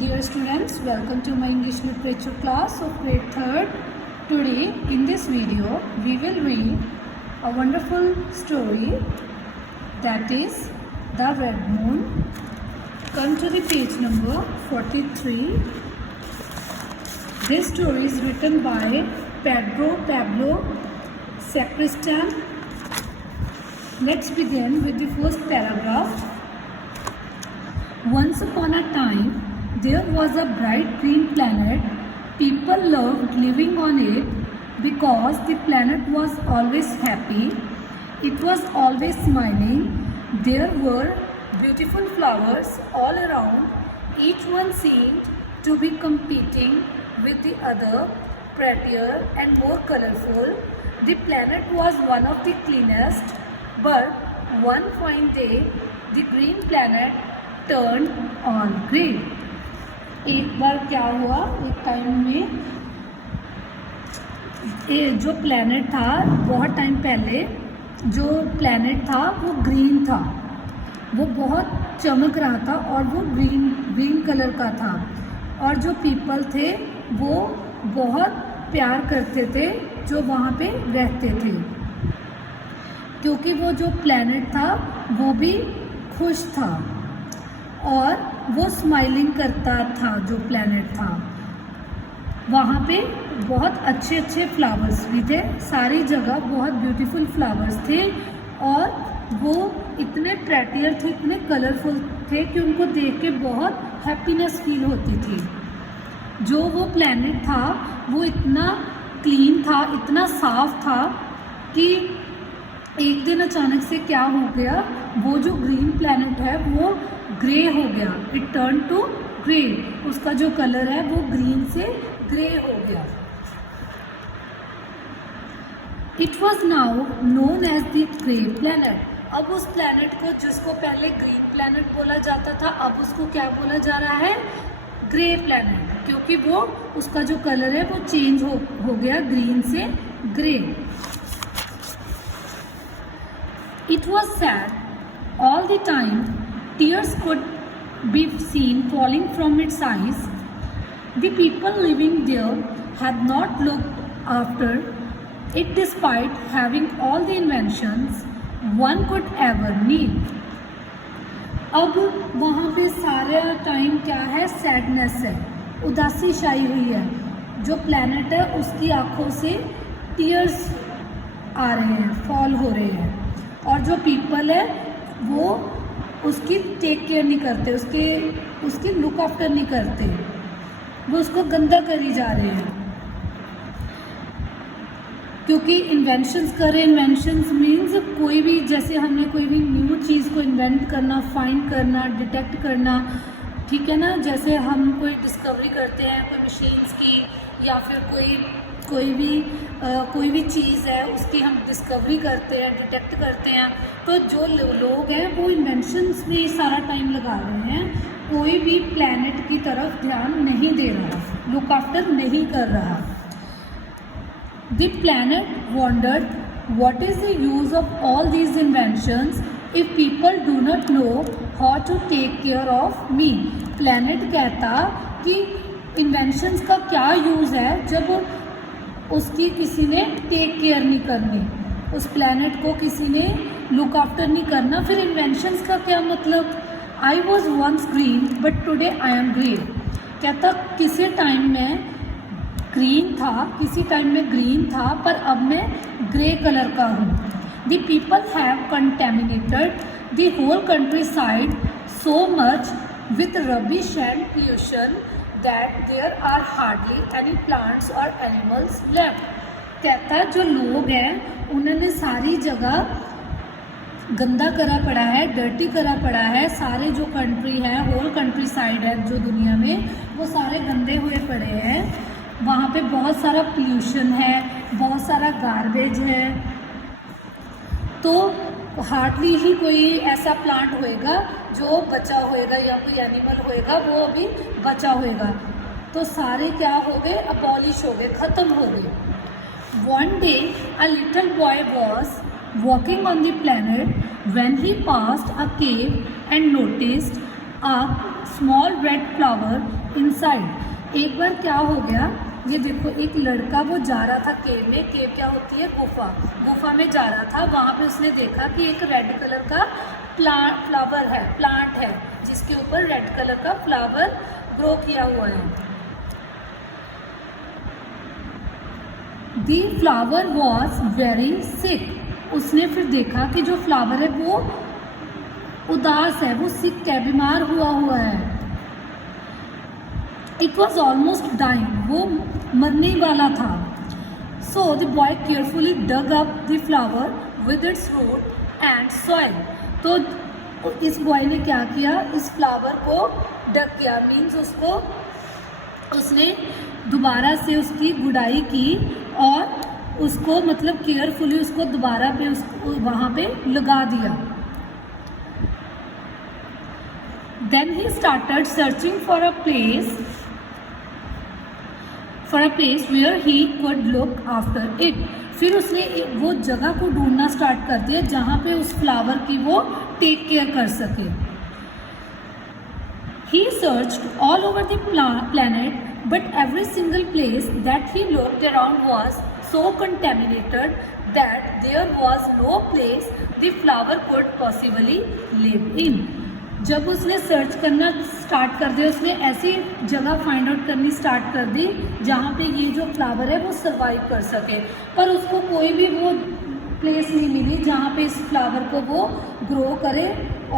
Dear students, welcome to my English literature class of grade 3rd. Today in this video we will read a wonderful story, that is The Red Moon. Come to the page number 43. This story is written by Pedro Pablo Sacristan. Let's begin with the first paragraph. Once upon a time, there was a bright green planet. People loved living on it because the planet was always happy. It was always smiling. There were beautiful flowers all around. Each one seemed to be competing with the other, prettier and more colorful. The planet was one of the cleanest, but one fine day, the green planet turned on grey. एक बार क्या हुआ, एक time में जो planet था, बहुत time पहले जो प्लैनेट था वो ग्रीन था, वो बहुत चमक रहा था और वो ग्रीन कलर का था। और जो पीपल थे वो बहुत प्यार करते थे जो वहाँ पे रहते थे, क्योंकि वो जो प्लैनेट था वो भी खुश था और वो स्माइलिंग करता था। जो प्लैनेट था वहाँ पे बहुत अच्छे अच्छे फ्लावर्स भी थे, सारी जगह बहुत ब्यूटीफुल फ्लावर्स थे और वो इतने प्रेटियर थे, इतने कलरफुल थे कि उनको देख के बहुत हैप्पीनेस फील होती थी। जो वो प्लैनेट था वो इतना क्लीन था, इतना साफ था कि एक दिन अचानक से क्या हो गया, वो जो ग्रीन प्लैनेट है वो ग्रे हो गया। इट टर्न टू ग्रे, उसका जो कलर है वो ग्रीन से ग्रे हो गया। It was now known as the grey planet. अब उस प्लैनेट को, जिसको पहले ग्रीन प्लैनेट बोला जाता था, अब उसको क्या बोला जा रहा है, ग्रे प्लैनेट, क्योंकि वो उसका जो कलर है वो चेंज हो गया ग्रीन से grey. It was sad. All the time, tears could be seen falling from its eyes. The people living there had not looked after it despite having all the inventions one could ever need. अब वहाँ पे सारा time क्या है, sadness है, उदासी छाई हुई है। जो प्लैनेट है उसकी आँखों से टीयर्स आ रहे हैं, फॉल हो रहे हैं, और जो पीपल है वो उसकी टेक केयर नहीं करते, उसकी लुक आफ्टर नहीं करते, वो उसको गंदा करी जा रहे हैं। क्योंकि इन्वेंशंस करें, इन्वेंशंस मीन्स कोई भी, जैसे हमने कोई भी न्यू चीज़ को इन्वेंट करना, फाइंड करना, डिटेक्ट करना, ठीक है ना। जैसे हम कोई डिस्कवरी करते हैं कोई मशीन्स की, या फिर कोई भी चीज़ है उसकी हम डिस्कवरी करते हैं, डिटेक्ट करते हैं। तो जो लोग हैं वो इन्वेंशंस में सारा टाइम लगा रहे हैं, कोई भी प्लैनेट की तरफ ध्यान नहीं दे रहा, लुक आफ्टर नहीं कर रहा। The planet wondered, what is the use of all these inventions if people do not know how to take care of me? Planet कहता कि इन्वेंशंस का क्या यूज़ है जब उसकी किसी ने टेक केयर नहीं करनी, उस प्लैनेट को किसी ने लुक आफ्टर नहीं करना, फिर इन्वेंशंस का क्या मतलब। I was once green but today I am grey. कहता किसी टाइम में ग्रीन था, किसी टाइम में ग्रीन था, पर अब मैं ग्रे कलर का हूँ। The people have contaminated the whole countryside so much with rubbish and pollution that there are hardly any plants or animals left. कहता जो लोग हैं उन्होंने सारी जगह गंदा करा पड़ा है, डर्टी करा पड़ा है। सारे जो कंट्री है, होल कंट्री साइड है जो दुनिया में, वो सारे गंदे हुए पड़े हैं। वहाँ पे बहुत सारा पोल्यूशन है, बहुत सारा गार्बेज है, तो हार्डली ही कोई ऐसा प्लांट होएगा जो बचा होएगा, या कोई एनिमल होएगा वो अभी बचा होएगा। तो सारे क्या हो गए, अबॉलिश हो गए, ख़त्म हो गए। One day a little boy was walking on the planet when he passed a cave and noticed a small red flower inside। एक बार क्या हो गया, ये देखो एक लड़का वो जा रहा था केव में। केव क्या होती है? गुफा में जा रहा था। वहाँ पे उसने देखा कि एक रेड कलर का प्लांट है जिसके ऊपर रेड कलर का फ्लावर ग्रो किया हुआ है। दी फ्लावर वॉज वेरी सिक। उसने फिर देखा कि जो फ्लावर है वो उदास है, वो सिक है, बीमार हुआ है। इट वॉज ऑलमोस्ट डाइंग, वो मरने वाला था। So the boy carefully dug up the flower with its root and soil. तो इस बॉय ने क्या किया, इस फ्लावर को डग किया, मीन्स उसने दोबारा से उसकी गुड़ाई की और उसको मतलब केयरफुली उसको दोबारा पे उसको वहाँ पे लगा दिया। Then he started searching for a place where he could look after it। फिर उसने वो जगह को ढूंढना स्टार्ट कर दिया जहाँ पे उस फ्लावर की वो टेक केयर कर सके। He searched all over the planet, but every single place that he looked around was so contaminated that there was no place the flower could possibly live in। जब उसने search करना start कर दिया, उसने ऐसी जगह फाइंड आउट करनी start कर दी जहाँ पे ये जो फ्लावर है वो सर्वाइव कर सके, पर उसको कोई भी वो प्लेस नहीं मिली जहाँ पे इस फ्लावर को वो ग्रो करे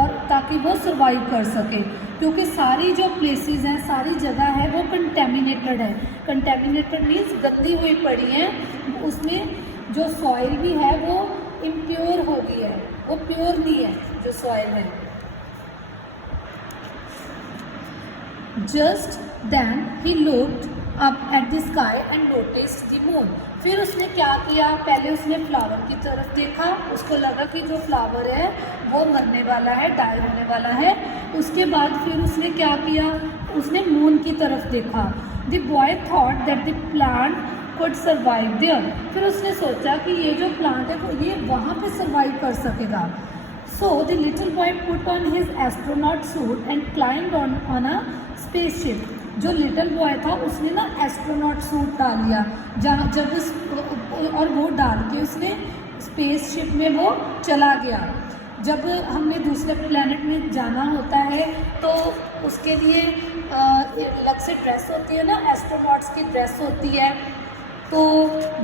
और ताकि वो सर्वाइव कर सके, क्योंकि सारी जो प्लेसेस हैं, सारी जगह है वो कंटेमिनेटेड है। कंटेमिनेटेड मीन्स गंदी हुई पड़ी है, उसमें जो सॉइल भी है वो इम्प्योर हो गई है, वो प्योर नहीं है जो सॉइल है। Just then he looked up at the sky and noticed the moon। फिर उसने क्या किया, पहले उसने फ्लावर की तरफ देखा, उसको लगा कि जो फ्लावर है वो मरने वाला है, डाई होने वाला है। उसके बाद फिर उसने क्या किया, उसने मून की तरफ देखा। The boy thought that the plant could survive there। फिर उसने सोचा कि ये जो प्लांट है वो ये वहाँ पे सर्वाइव कर सकेगा। So the little boy put on his astronaut suit and climbed on a spaceship। जो लिटिल बॉय था उसने ना एस्ट्रोनॉट सूट डाल लिया, और वो डाल के उसने स्पेसशिप में वो चला गया। जब हमने दूसरे प्लेनेट में जाना होता है तो उसके लिए अलग से ड्रेस होती है ना, एस्ट्रोनॉट्स की ड्रेस होती है, तो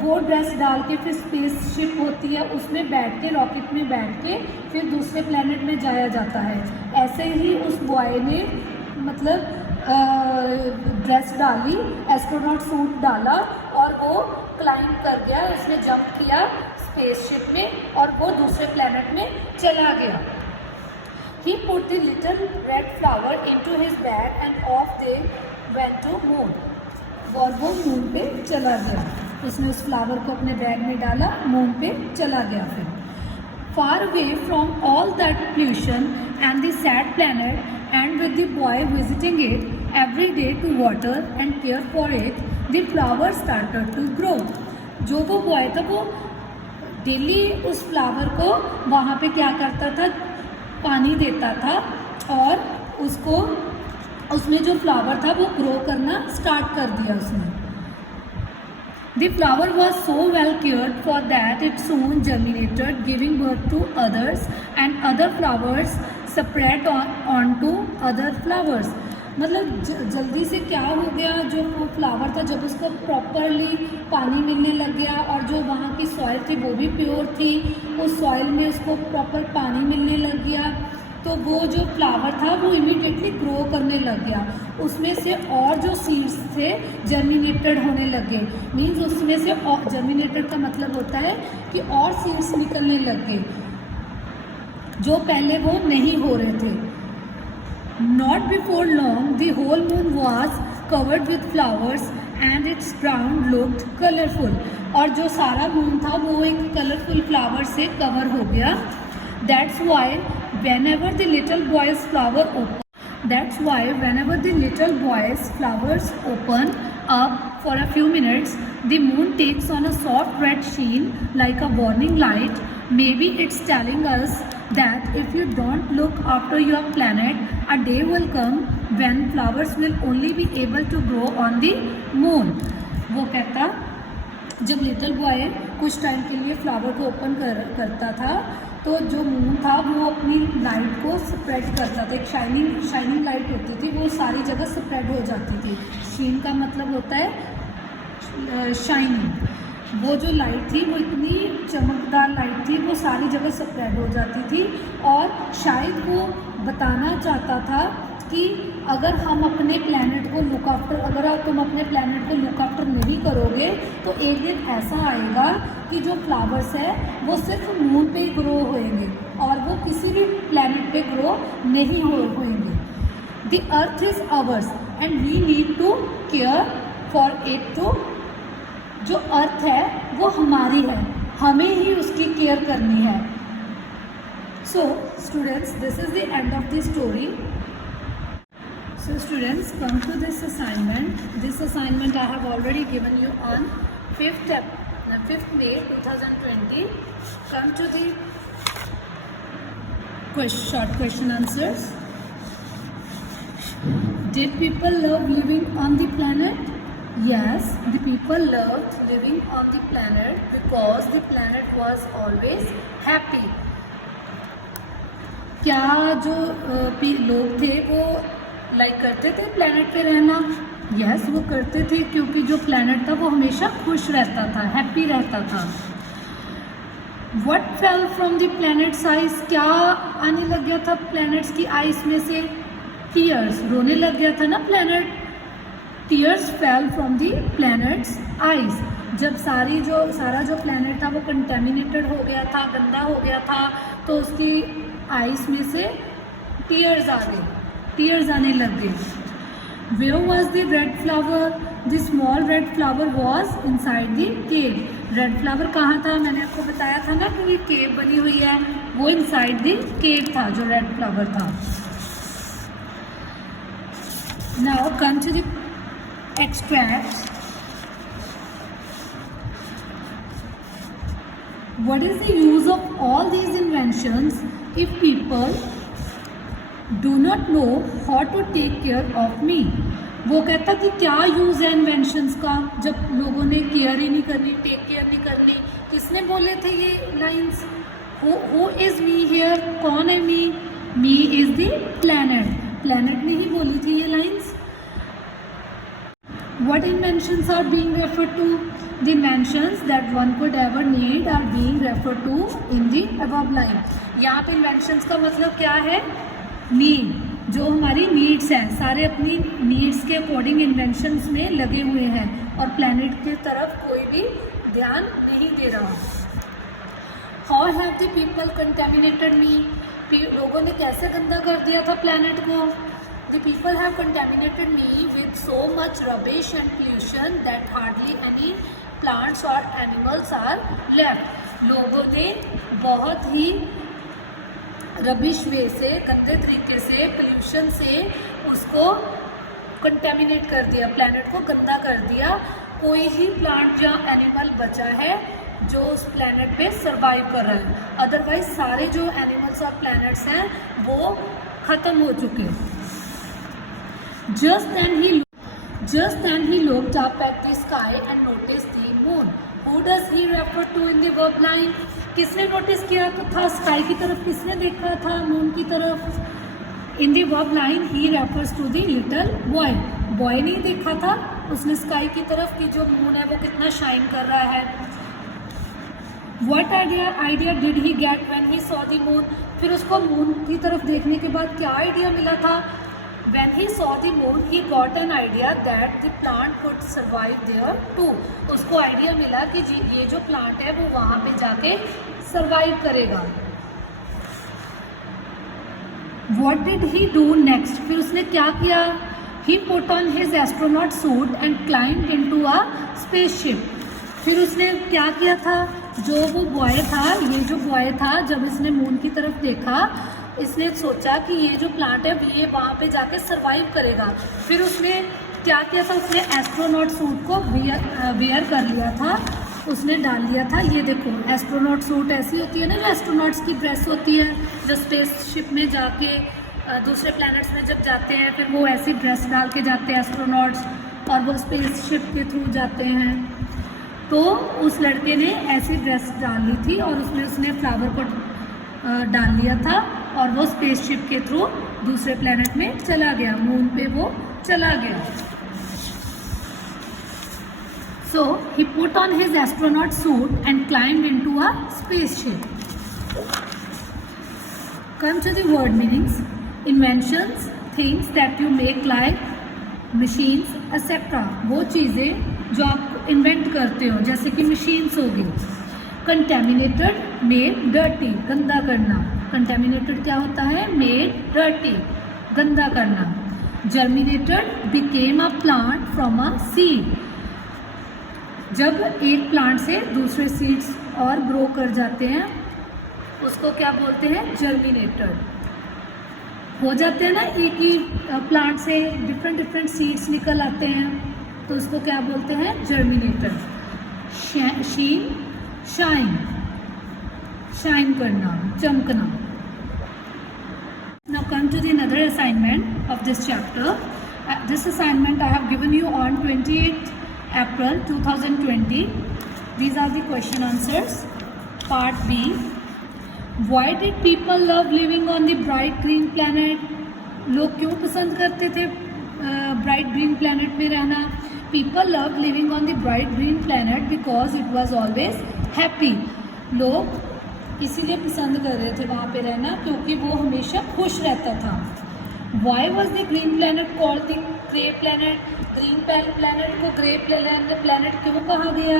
वो ड्रेस डाल के फिर स्पेसशिप होती है, उसमें बैठ के, रॉकेट में बैठ के फिर दूसरे प्लेनेट में जाया जाता है। ऐसे ही उस बॉय ने मतलब ड्रेस डाली, एस्ट्रोनॉट सूट डाला और वो क्लाइंब कर गया, उसने जंप किया स्पेसशिप में और वो दूसरे प्लेनेट में चला गया। He put the little red flower into his bag and off they went to moon। और वो मून पे चला गया, उसने उस फ्लावर को अपने बैग में डाला, मून पे चला गया। फिर far away from all that pollution and the sad planet, and with the boy visiting it every day to water and care for it, the flowers started to grow। जो वो boy था वो daily उस flower को वहाँ पे क्या करता था, पानी देता था और उसको उसमें जो फ्लावर था वो ग्रो करना स्टार्ट कर दिया उसने। The flower was so well cared for that it soon germinated, giving birth to others, and other flowers spread on to other flowers। मतलब जल्दी से क्या हो गया, जो वो फ्लावर था जब उसको प्रॉपरली पानी मिलने लग गया और जो वहाँ की सॉइल थी वो भी प्योर थी, उस सॉइल में उसको प्रॉपर पानी मिलने लग गया, तो वो जो फ्लावर था वो इमीडिएटली ग्रो करने लग गया। उसमें से और जो सीड्स थे जर्मिनेटेड होने लगे, मीन्स उसमें से और जर्मिनेटेड का मतलब होता है कि और सीड्स निकलने लग गए जो पहले वो नहीं हो रहे थे। Not before long the whole moon was covered with flowers and its ground looked colorful। और जो सारा मून था वो एक कलरफुल फ्लावर से कवर हो गया। That's why whenever the little boy's flowers open up for a few minutes, the moon takes on a soft red sheen like a warning light। Maybe it's telling us that if you don't look after your planet, a day will come when flowers will only be able to grow on the moon. वो कहता जब little boy कुछ time के लिए flower को open करता था तो जो मून था वो अपनी लाइट को स्प्रेड करता था, एक शाइनिंग लाइट होती थी, वो सारी जगह स्प्रेड हो जाती थी। शीन का मतलब होता है शाइनिंग। वो जो लाइट थी वो इतनी चमकदार लाइट थी, वो सारी जगह स्प्रेड हो जाती थी और शायद वो बताना चाहता था कि अगर हम अपने प्लैनेट को लुक आफ्टर, अगर तुम अपने प्लैनेट को लुक आफ्टर नहीं करोगे तो एक दिन ऐसा आएगा कि जो फ्लावर्स है वो सिर्फ मून पे ही ग्रो होएंगे और वो किसी भी प्लैनेट पे ग्रो नहीं होएंगे। The earth is ours and we need to care for it too. जो अर्थ है वो हमारी है, हमें ही उसकी केयर करनी है। So students, this is the end of the story. So students, come to this assignment. This assignment I have already given you on 5th May 2020. Come to the short question answers. Did people love living on the planet? Yes, the people loved living on the planet because the planet was always happy. क्या जो लोग थे वो like करते थे planet पे रहना? Yes, वो करते थे क्योंकि जो प्लैनेट था वो हमेशा खुश रहता था, हैप्पी रहता था। What fell from the planets eyes? क्या आने लग गया था प्लैनेट्स की आइस में से? टीयर्स, रोने लग गया था ना planet. Tears fell from the planets eyes. जब सारा जो प्लैनेट था वो कंटेमिनेटेड हो गया था, गंदा हो गया था, तो उसकी आइस में से टीयर्स आ गए, टीयर्स आने लग गए। Where was the red flower? The small red flower was inside the cave. Red flower कहाँ था? मैंने आपको बताया था ना कि ये केव बनी हुई है, वो इनसाइड द केव था जो रेड फ्लावर था। Now come to the extract. What is the use of all these inventions if people do not know how to take care of me? वो कहता कि क्या यूज़ है इन्वेंशंस का जब लोगों ने केयर ही नहीं करनी, टेक केयर नहीं करनी। किसने बोले थे ये lines? Who is me here? कौन है me? Me is the planet. Planet ने ही बोली थी ये lines. What inventions are being referred to? The inventions that one could ever need are being referred to in the above line. यहाँ पे inventions का मतलब क्या है? नीड, जो हमारी नीड्स हैं, सारे अपनी नीड्स के अकॉर्डिंग इन्वेंशंस में लगे हुए हैं और प्लैनेट की तरफ कोई भी ध्यान नहीं दे रहा। How have the people contaminated me? लोगों ने कैसे गंदा कर दिया था प्लैनेट को? The people have contaminated me with so much rubbish and pollution that hardly any plants और एनिमल्स आर लेफ्ट। लोगों ने बहुत ही रबिश वे से, गंदे तरीके से, पोल्यूशन से उसको कंटेमिनेट कर दिया, प्लैनेट को गंदा कर दिया। कोई ही प्लांट या एनिमल बचा है जो उस प्लैनेट पे सरवाइव कर रहा है, अदरवाइज सारे जो एनिमल्स और प्लैनेट्स हैं वो ख़त्म हो चुके। Just then he looked up at the sky and noticed the moon. Who does he refer to in the verb line? किसने नोटिस किया था स्काई की तरफ? किसने देखा था मून की तरफ? In the verb line he refers to the little boy. Boy नहीं देखा था उसने स्काई की तरफ कि जो मून है वो कितना शाइन कर रहा है। What idea did he get when he saw the moon? फिर उसको मून की तरफ देखने के बाद क्या आइडिया मिला था? When he saw the moon, he got an idea that the plant could survive there too. उसको आइडिया मिला कि ये जो प्लांट है वो वहाँ पे जाके सरवाइव करेगा। What did he do next? फिर उसने क्या किया? He put on his astronaut suit and climbed into a spaceship. फिर उसने क्या किया था? जो वो बॉय था, ये जो बॉय था, जब इसने मून की तरफ देखा इसने सोचा कि ये जो प्लांट है ये वहाँ पे जाके सरवाइव करेगा। फिर उसने क्या किया था? उसने एस्ट्रोनॉट सूट को वियर कर लिया था उसने डाल लिया था। ये देखो एस्ट्रोनॉट सूट ऐसी होती है ना, जो एस्ट्रोनॉट्स की ड्रेस होती है, जो स्पेसशिप में जाके दूसरे प्लैनेट्स में जब जाते हैं फिर वो ऐसी ड्रेस डाल के जाते हैं एस्ट्रोनॉट्स, और वो स्पेसशिप के थ्रू जाते हैं। तो उस लड़के ने ऐसी ड्रेस डाल ली थी और उसमें उसने फ्लावर को डाल लिया था और वो स्पेसशिप के थ्रू दूसरे प्लैनेट में चला गया, मून पे वो चला गया। So he put on his astronaut suit and climbed into a spaceship. Come to the word meanings. Inventions, things that you make like machines, etc. वो चीज़ें जो आप इन्वेंट करते हो, जैसे कि मशीन्स हो गई। Contaminated, made dirty, गंदा करना। Contaminated क्या होता है? Made dirty, गंदा करना। Germinated, became a plant from a seed. जब एक प्लांट से दूसरे सीड्स और ग्रो कर जाते हैं उसको क्या बोलते हैं? जर्मिनेटेड। हो जाते हैं ना, एक ही प्लांट से डिफरेंट डिफरेंट सीड्स निकल आते हैं, तो उसको क्या बोलते हैं? जर्मिनेटेड। शीन, शाइन, शाइन करना, चमकना। Now come to the another assignment of this chapter. This assignment I have given you on 28th April 2020. These are the question answers. Part B. Why did people love living on the bright green planet? लोग क्यों पसंद करते थे bright green planet में रहना? People loved living on the bright green planet because it was always happy. लोग इसीलिए पसंद कर रहे थे वहाँ पे रहना क्योंकि वो हमेशा खुश रहता था। Why was the green planet called the grey planet? Green planet को ग्रे प्लैनेट क्यों कहा गया?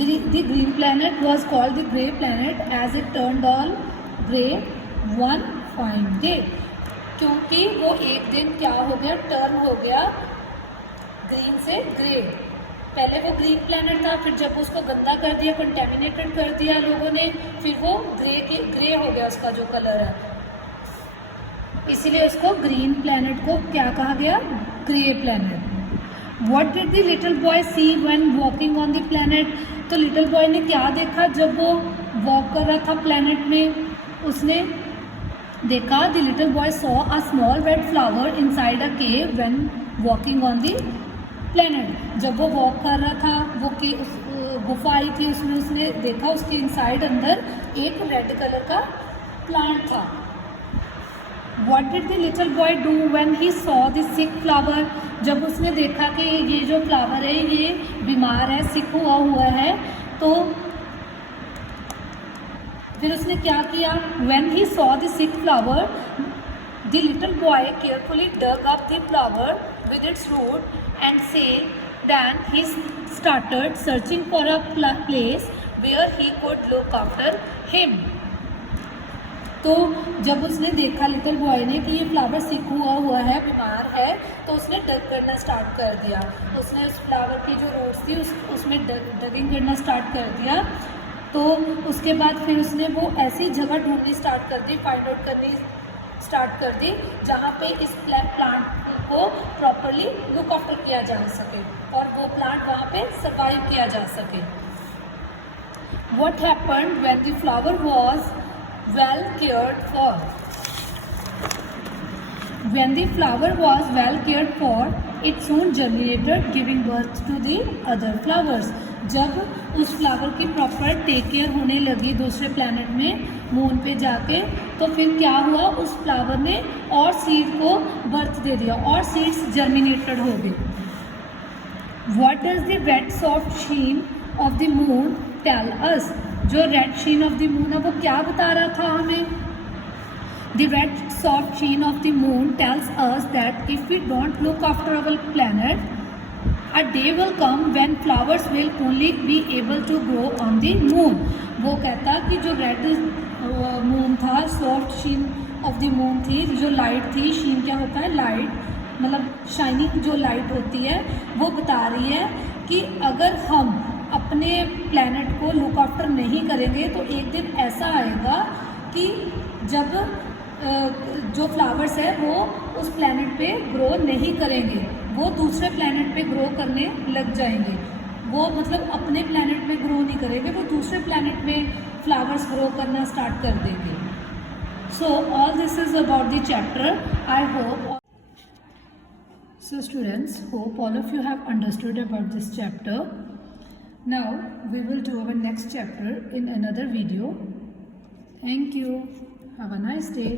The green planet was called the grey planet as it turned all grey one fine day. क्योंकि वो एक दिन क्या हो गया? टर्न हो गया ग्रीन से ग्रे। पहले वो ग्रीन प्लैनेट था, फिर जब उसको गंदा कर दिया, कंटेमिनेटेड कर दिया लोगों ने, फिर वो ग्रे हो गया उसका जो कलर है, इसीलिए उसको ग्रीन प्लैनेट को क्या कहा गया? Grey planet. What did the little boy see when walking on the planet? तो लिटिल बॉय ने क्या देखा जब वो वॉक कर रहा था प्लैनेट में? उसने देखा the little boy saw a small red flower inside a cave when walking on the planet. जब वो वॉक कर रहा था, वो गुफा आई थी, उसमें उसने देखा उसके इनसाइड अंदर एक रेड कलर का प्लांट था। What did the little boy do when he saw the sick flower? जब उसने देखा कि ये जो फ्लावर है ये बीमार है, सिक हुआ है, तो फिर उसने क्या किया? When he saw the sick flower, the little boy carefully dug up the flower with its root and then he started searching for a place where he could look after him. तो जब उसने देखा little boy ने कि ये flower सिक हुआ है, बीमार है, तो उसने डग करना स्टार्ट कर दिया। उसने उस फ्लावर की जो रूट्स थी उसमें डगिंग करना स्टार्ट कर दिया। तो उसके बाद फिर उसने वो ऐसी जगह ढूंढनी स्टार्ट कर दी, फाइंड आउट करनी स्टार्ट कर दी जहाँ पे इस प्लांट को प्रॉपरली लुक आफ्टर किया जा सके और वो प्लांट वहाँ पे सर्वाइव किया जा सके। What happened when the flower was well cared for? When the flower was well cared for, it soon germinated, giving birth to the other flowers. जब उस फ्लावर की प्रॉपर टेक केयर होने लगी दूसरे प्लैनेट में, मून पे जाके, तो फिर क्या हुआ? उस फ्लावर ने और सीड को बर्थ दे दिया और सीड्स जर्मिनेटेड हो गए। What does the red soft sheen of the moon tell us? जो red sheen of the moon है वो क्या बता रहा था हमें? The red soft sheen of the moon tells us that if we don't look after our planet, a day will come when flowers will only be able to grow on the moon. वो कहता कि जो red moon था, soft sheen of the moon थी, जो light थी, शीन क्या होता है? लाइट, मतलब शाइनिंग जो लाइट होती है, वो बता रही है कि अगर हम अपने प्लैनेट को लुक आफ्टर नहीं करेंगे तो एक दिन ऐसा आएगा कि जब जो फ्लावर्स है वो उस प्लैनेट पे ग्रो नहीं करेंगे, वो दूसरे प्लैनेट पे ग्रो करने लग जाएंगे। वो मतलब अपने प्लैनेट में ग्रो नहीं करेंगे, वो दूसरे प्लैनेट में फ्लावर्स ग्रो करना स्टार्ट कर देंगे. So all this is about the chapter. I hope so students, hope all of you have understood about this chapter. Now we will do our next chapter in another video. Thank you. Have a nice day.